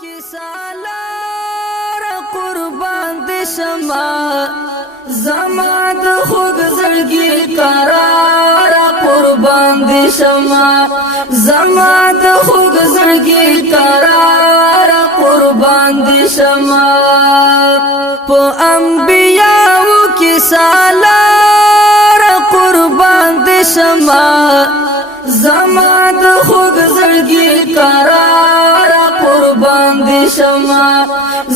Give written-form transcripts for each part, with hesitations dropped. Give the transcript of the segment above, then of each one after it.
کی سالار قربان دې شما زما د خوږ زړګي قرار قربان دې شما زما د خوږ زړګي قرار قربان دې شما په انبیاءو کې سالار قربان دې شما زما د خوږ زړګي قرار قربان دې شما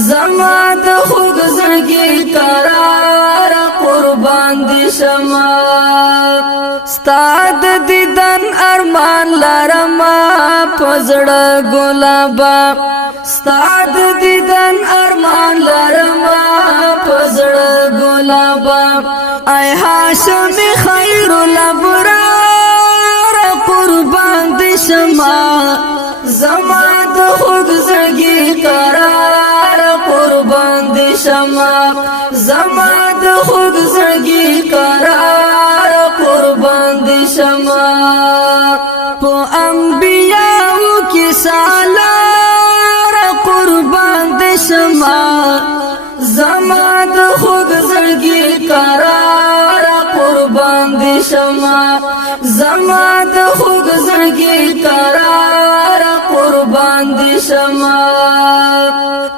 زما د خوږ زړګي قرار قربان دې شما ستاد دیدن ارمان لرما پزړه ګلابا ستاد دیدن ارمان لرما پزړه ګلابا ای هاشم خیر الابرار قربان دې شما زما د خوږ زړګي قرار قربان دې شما زما د خوږ زړګي قرار قربان دې شما په انبیاءو کې سالار قربان دې شما زما د خوږ زړګي قرار قربان دې شما زما د خوږ زړګي قرار قربان دې شما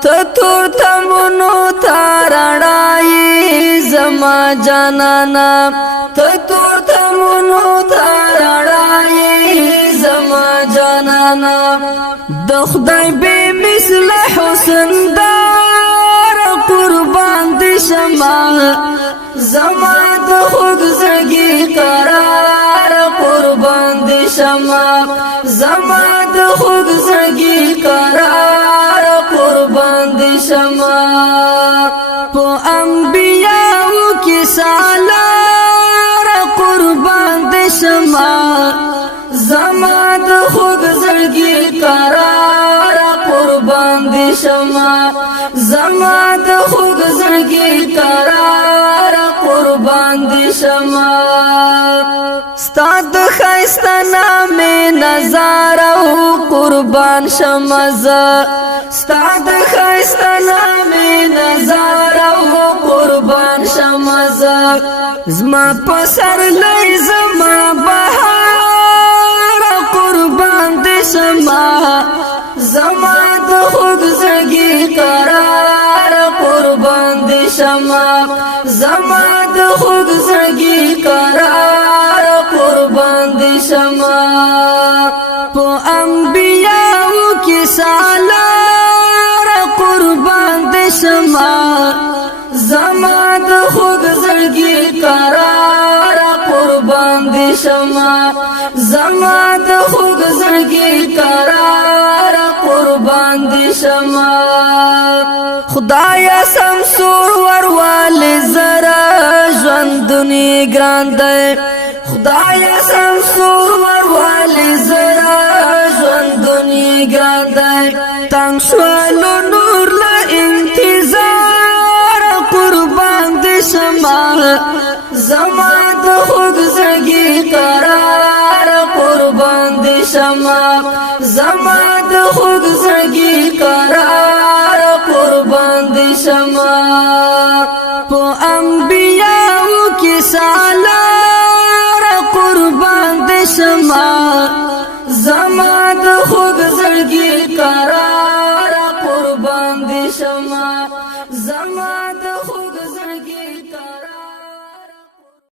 ته تور تمنو تارړای زما جانانا ته تور تمنو تارړای زما جانانا د خدای به مثل حسن دار قربان دې شما زما د خوږ زړګي قرار قربان دې شما زما د خوږ زړګي قرار قربان دې شما په انبیاءو کې سالار قربان دې شما زما د خوږ زړګي قرار قربان دې شما زما د خوږ زړګي قرار قربان دې شما ستاد خیسته نامې نظاره قربان شما ستاد خیسته نامې نظاره قربان شما زما پسر لای زما بهار قربان دې شما زما د خوږ زړګي قرار قربان دې شما زما د خوږ زړګي قرار قربان دې شما په انبیاءو کې سالار قربان دې شما زما د خوږ زړګي قرار قربان دې شما زما د خوږ زړګي قرار قربان دې شما خدایا سمسور ورواله زرا ژوند دني ګران دی خدایا سمسور ورواله زرا ژوند دني ګران دی تنگ شوالو نور لا انتظار قربان دې شما زما د خوږ زړګي قرار قربان دې شما زما د خوږ زړګي قرار قربان دې شما په انبیاءو کې سالار قربان دې شما زما د خوږ زړګي قرار قربان دې شما زما د